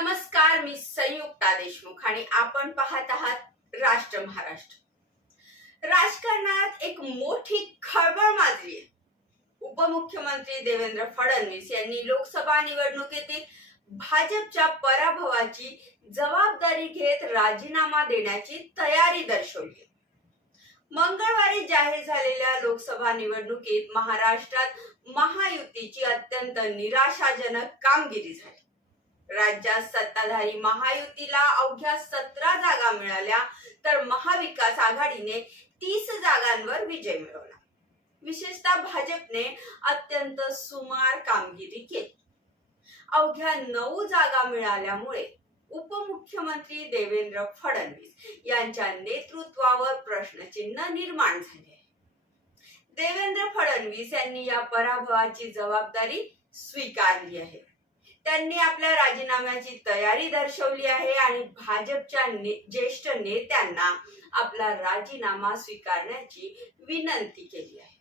नमस्कार मी संयुक्ता देशमुख आणि आपण पाहत आहात राष्ट्र महाराष्ट्र. राजकारणात एक मोठी खळबळ माजली आहे. उपमुख्यमंत्री देवेंद्र फडणवीस यांनी लोकसभा निवडणुकीतील भाजपच्या पराभवाची जबाबदारी घेत राजीनामा देण्याची तयारी दर्शवली मंगळवारी जाहीर झालेल्या लोकसभा निवडणुकीत महाराष्ट्रात महायुतीची अत्यंत निराशाजनक कामगिरी झाली. राज्यात सत्ताधारी महायुतीला अवघ्या सतरा जागा मिळाल्या तर महाविकास आघाडीने तीस जागांवर विजय मिळवला. विशेषतः भाजपने अत्यंत सुमार कामगिरी केली. अवघ्या नऊ जागा मिळाल्यामुळे उपमुख्यमंत्री देवेंद्र फडणवीस यांच्या नेतृत्वावर प्रश्नचिन्ह निर्माण झाले. आहे देवेंद्र फडणवीस यांनी या पराभवाची जबाबदारी स्वीकारली आहे. त्यांनी आपल्या राजीनाम्याची तयारी दर्शवली आहे आणि भाजपच्या ने- ज्येष्ठ नेत्यांना आपला राजीनामा स्वीकारण्याची विनंती केली आहे.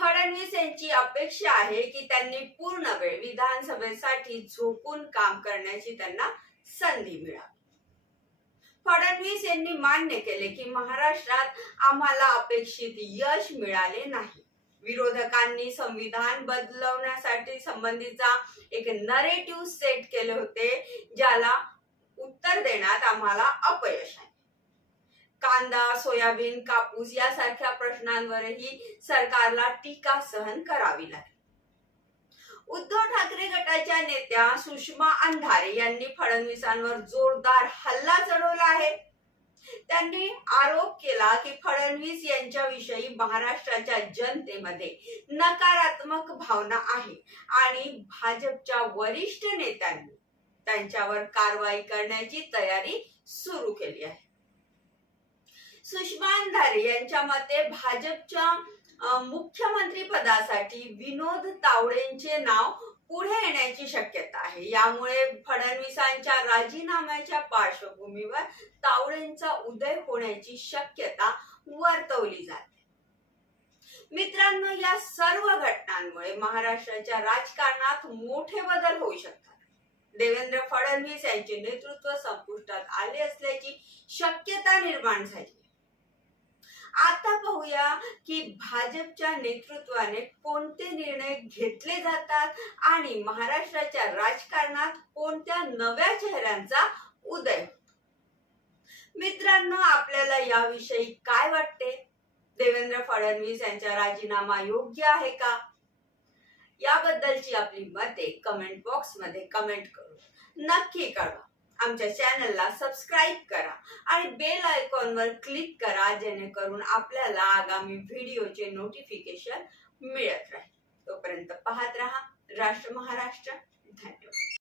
फडणवीस यांची अपेक्षा आहे की त्यांनी पूर्ण वेळ विधानसभेसाठी झोपून काम करण्याची त्यांना संधी मिळावी. फडणवीस यांनी मान्य केले की महाराष्ट्रात आम्हाला अपेक्षित यश मिळाले नाही. विरोधकांनी संविधान बदलवण्यासाठी संबंधीचा एक नरेटिव्ह सेट केले होते ज्याला उत्तर देण्यात आम्हाला अपयश आहे. कांदा सोयाबीन कापूस यासारख्या प्रश्नांवरही सरकारला टीका सहन करावी लागली. उद्धव ठाकरे गटाच्या नेत्या सुषमा अंधारे यांनी फडणवीसांवर जोरदार हल्ला चढवला आहे. त्यांनी आरोप केला की फडणवीस यांच्याविषयी महाराष्ट्राच्या जनतेमध्ये नकारात्मक भावना आहे. आणि भाजपच्या वरिष्ठ नेत्यांनी त्यांच्यावर कारवाई करण्याची तयारी सुरू केली आहे. सुषमा अंधारे यांच्या मते भाजपच्या मुख्यमंत्री पदासाठी विनोद तावडेंचे नाव पुढे येण्याची शक्यता आहे. यामुळे फडणवीसांच्या राजीनाम्याच्या पार्श्वभूमीवर तावडेंचा उदय होण्याची शक्यता वर्तवली जाते. मित्रांनो या सर्व घटनांमुळे महाराष्ट्राच्या राजकारणात मोठे बदल होऊ शकतात. देवेंद्र फडणवीस यांचे नेतृत्व संपुष्टात आले असल्याची शक्यता निर्माण झाली. आता पाहूया की भाजपच्या नेतृत्वाने कोणते निर्णय घेतले जातात आणि महाराष्ट्राच्या राजकारणात कोणत्या नव्या चेहऱ्यांचा उदय? मित्रांनो आपल्याला याविषयी काय वाटते? देवेंद्र फडणवीस यांचा राजीनामा योग्य आहे का? याबद्दलची आपली मते कमेंट बॉक्समध्ये कमेंट करून नक्की कळवा. आमच्या चॅनलला सबस्क्राईब करा आणि बेल आयकॉनवर क्लिक करा जेणेकरून आपल्याला आगामी व्हिडिओचे नोटिफिकेशन मिळत राहील. तोपर्यंत पाहत रहा. राष्ट्र महाराष्ट्र.